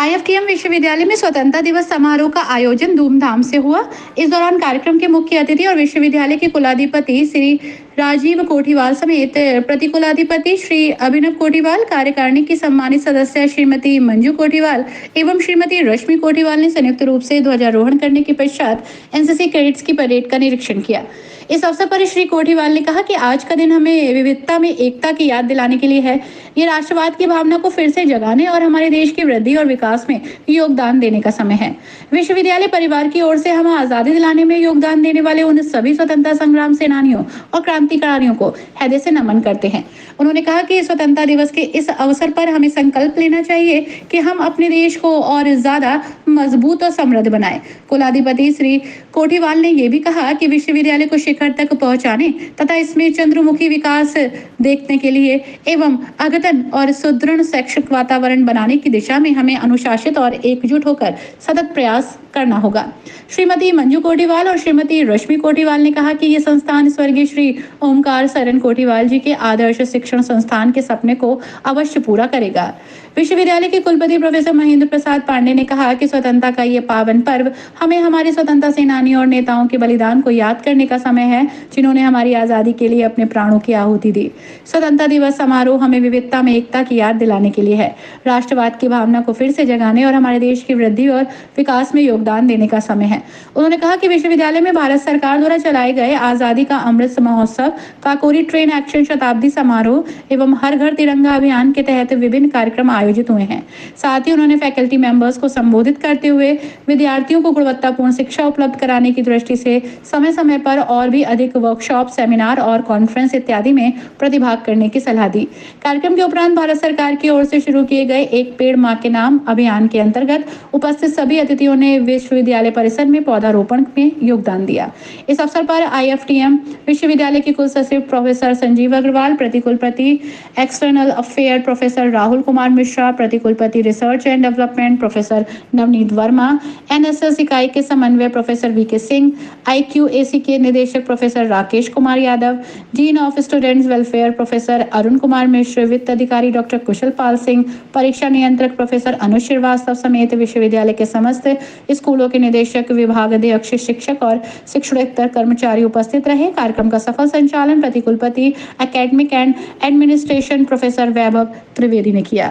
IFTM विश्वविद्यालय में स्वतंत्रता दिवस समारोह का आयोजन धूमधाम से हुआ। इस दौरान कार्यक्रम के मुख्य अतिथि और विश्वविद्यालय के कुलाधिपति श्री राजीव कोठीवाल समेत प्रतिकुलाधिपति श्री अभिनव कोठीवाल, कार्यकारिणी की सम्मानित सदस्य श्रीमती मंजू कोठीवाल एवं श्रीमती रश्मि कोठीवाल ने संयुक्त रूप से ध्वजारोहण करने के पश्चात एनसीसी कैडेट्स की परेड का निरीक्षण किया। इस अवसर पर श्री कोठीवाल ने कहा कि आज का दिन हमें विविधता में एकता की याद दिलाने के लिए है। ये राष्ट्रवाद की भावना को फिर से जगाने और हमारे देश की वृद्धि और विकास में योगदान देने का समय है। विश्वविद्यालय परिवार की ओर से हम आजादी दिलाने में योगदान देने वाले उन सभी स्वतंत्रता संग्राम सेनानियों और क्रांतिकारियों को हृदय से नमन करते हैं। उन्होंने कहा कि स्वतंत्रता दिवस के इस अवसर पर हमें संकल्प लेना चाहिए कि हम अपने देश को और ज्यादा मजबूत और समृद्ध बनाएं। कुलाधिपति श्री कोठीवाल ने यह भी कहा कि विश्वविद्यालय को शिखर तक पहुंचाने तथा इसमें चंद्रमुखी विकास देखने के लिए एवं अद्यतन और सुदृढ़ शैक्षिक वातावरण बनाने की दिशा में हमें अनुशासित और एकजुट होकर सतत प्रयास करना होगा। श्रीमती मंजू कोठीवाल और श्रीमती रश्मि कोठीवाल ने कहा कि ये संस्थान स्वर्गीय श्री ओमकार सरन कोठीवाल जी के आदर्श शिक्षण संस्थान के सपने को अवश्य पूरा करेगा। विश्वविद्यालय के कुलपति प्रोफेसर महेंद्र प्रसाद पांडे ने कहा कि स्वतंत्रता का ये पावन पर्व हमें हमारे स्वतंत्रता सेनानियों और नेताओं के बलिदान को याद करने का समय है, जिन्होंने हमारी आजादी के लिए अपने प्राणों की आहुति दी। स्वतंत्रता दिवस समारोह हमें विविधता में एकता की याद दिलाने के लिए है, राष्ट्रवाद की भावना को फिर से जगाने और हमारे देश की वृद्धि और विकास में योगदान देने का समय है। उन्होंने कहा कि विश्वविद्यालय में भारत सरकार द्वारा चलाए गए आजादी का अमृत महोत्सव, काकोरी ट्रेन एक्शन शताब्दी समारोह एवं हर घर तिरंगा अभियान के तहत विभिन्न कार्यक्रम आयोजित हुए हैं। साथ ही उन्होंने फैकल्टी मेंबर्स को संबोधित करते हुए विद्यार्थियों को गुणवत्तापूर्ण शिक्षा उपलब्ध कराने की दृष्टि से समय समय पर और भी अधिक वर्कशॉप, सेमिनार और कॉन्फ्रेंस इत्यादि में प्रतिभाग करने की सलाह दी। कार्यक्रम के उपरांत भारत सरकार की ओर से शुरू किए गए एक पेड़ मां के नाम अभियान के अंतर्गत उपस्थित सभी अतिथियों ने विश्वविद्यालय परिसर में पौधारोपण में योगदान दिया। इस अवसर पर आईएफटीएम विश्वविद्यालय के कुल सचिव प्रोफेसर संजीव अग्रवाल, प्रतिकुलपति external affair professor Rahul Kumar Mishra, प्रतिकुलपति research and development professor Navneet Verma, NSS इकाई के समन्वय प्रोफेसर वीके सिंह, आईक्यूएसी के निदेशक professor Rakesh Kumar Yadav, dean of students welfare professor Arun Kumar Mishra, वित्त अधिकारी डॉक्टर कुशल पाल सिंह, परीक्षा नियंत्रक प्रोफेसर अनुज श्रीवास्तव समेत विश्वविद्यालय के समस्त स्कूलों के निदेशक, विभाग अध्यक्ष, शिक्षक और शिक्षणेतर कर्मचारी उपस्थित रहे। कार्यक्रम का सफल संचालन प्रतिकुलपति एकेडमिक एंड एडमिनिस्ट्रेशन प्रोफेसर वैभव त्रिवेदी ने किया।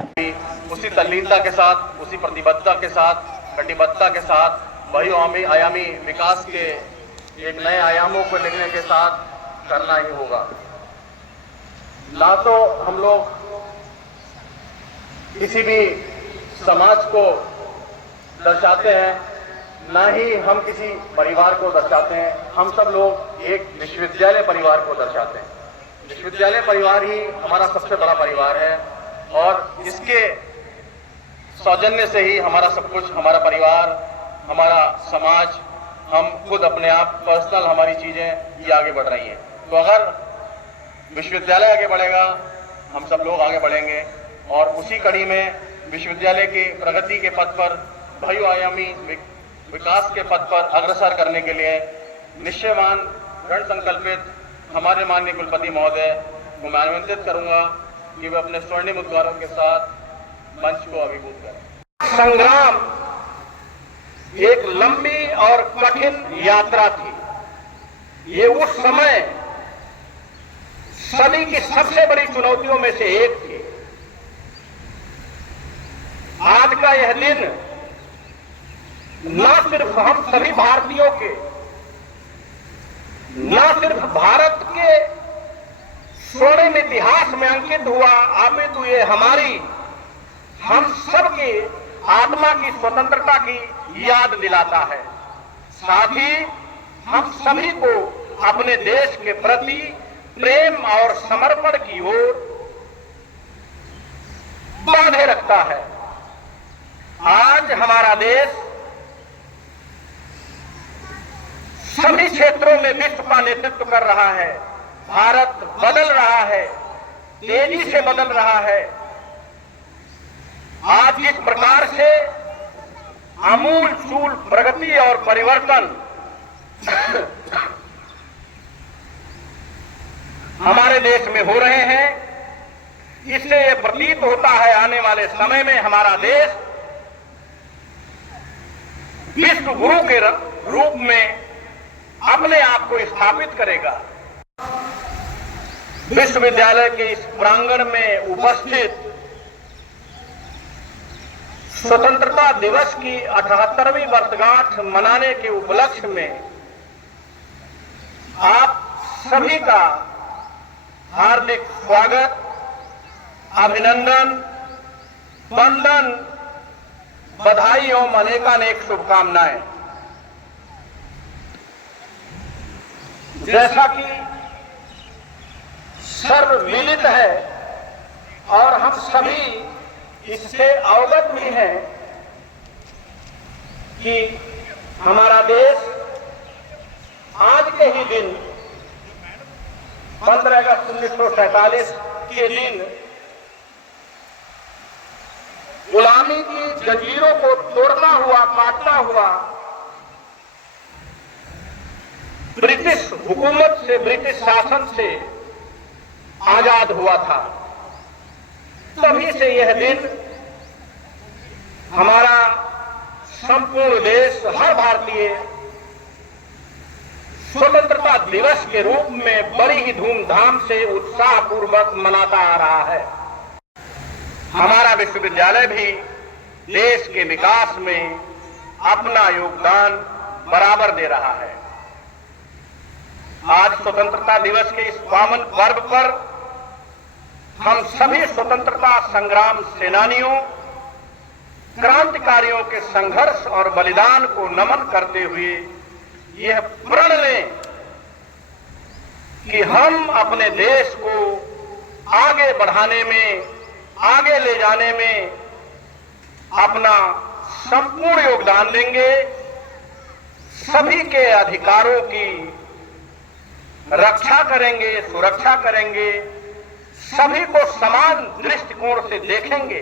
उसी तल्लीनता के साथ, उसी प्रतिबद्धता के साथ, कटिबद्धता के साथ, बहुआयामी विकास के एक नए आयामों को लेने के साथ करना ही होगा। ना तो हम लोग किसी भी समाज को दर्शाते हैं, ना ही हम किसी परिवार को दर्शाते हैं। हम सब लोग एक विश्वविद्यालय परिवार को दर्शाते हैं। विश्वविद्यालय परिवार ही हमारा सबसे बड़ा परिवार है और इसके सौजन्य से ही हमारा सब कुछ, हमारा परिवार, हमारा समाज, हम खुद अपने आप पर्सनल हमारी चीजें ये आगे बढ़ रही हैं। तो अगर विश्वविद्यालय आगे बढ़ेगा, हम सब लोग आगे बढ़ेंगे और उसी कड़ी में विश्वविद्यालय की प्रगति के पथ पर, बहुआयामी विकास के पथ पर अग्रसर करने के लिए निश्चयवान, दृढ़ संकल्पित हमारे माननीय कुलपति महोदय को मैं आमंत्रित करूंगा कि वे अपने स्वर्णिम उद्गारों के साथ मंच को अभिभूत करें। संग्राम एक लंबी और कठिन यात्रा थी। ये उस समय सदी की सबसे बड़ी चुनौतियों में से एक थी। आज का यह दिन न सिर्फ हम सभी भारतीयों के, न सिर्फ भारत के स्वर्णिम इतिहास में अंकित हुआ, अपितु ये हमारी, हम सबकी आत्मा की स्वतंत्रता की याद दिलाता है। साथ ही हम सभी को अपने देश के प्रति प्रेम और समर्पण की ओर बांधे रखता है। आज हमारा देश सभी क्षेत्रों में विश्व का नेतृत्व कर रहा है। भारत बदल रहा है, तेजी से बदल रहा है। आज जिस प्रकार से आमूल चूल प्रगति और परिवर्तन हमारे देश में हो रहे हैं, इससे यह प्रतीत होता है आने वाले समय में हमारा देश विश्व गुरु के रूप में अपने आप को स्थापित करेगा। विश्वविद्यालय के इस प्रांगण में उपस्थित स्वतंत्रता दिवस की 78वीं वर्षगांठ मनाने के उपलक्ष्य में आप सभी का हार्दिक स्वागत, अभिनंदन, वंदन, बधाई एवं अनेकानेक शुभकामनाएं। जैसा कि सर्वविदित है और हम सभी इससे अवगत भी हैं कि हमारा देश आज के ही दिन 15 अगस्त 1947 के दिन गुलामी की जंजीरों को तोड़ता हुआ, काटता हुआ ब्रिटिश हुकूमत से, ब्रिटिश शासन से आजाद हुआ था। तभी से यह दिन हमारा संपूर्ण देश, हर भारतीय स्वतंत्रता दिवस के रूप में बड़ी ही धूमधाम से, उत्साहपूर्वक मनाता आ रहा है। हमारा विश्वविद्यालय भी देश के विकास में अपना योगदान बराबर दे रहा है। आज स्वतंत्रता दिवस के इस पावन पर्व पर हम सभी स्वतंत्रता संग्राम सेनानियों, क्रांतिकारियों के संघर्ष और बलिदान को नमन करते हुए यह प्रण लें कि हम अपने देश को आगे बढ़ाने में, आगे ले जाने में अपना संपूर्ण योगदान देंगे। सभी के अधिकारों की रक्षा करेंगे, सुरक्षा करेंगे, सभी को समान दृष्टिकोण से देखेंगे।